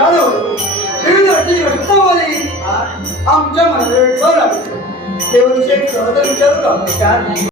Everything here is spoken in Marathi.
विचारू विविध वाटण्याची घटनावली आमच्या मनाला सहज आली. ते विषय सहज विचारू का?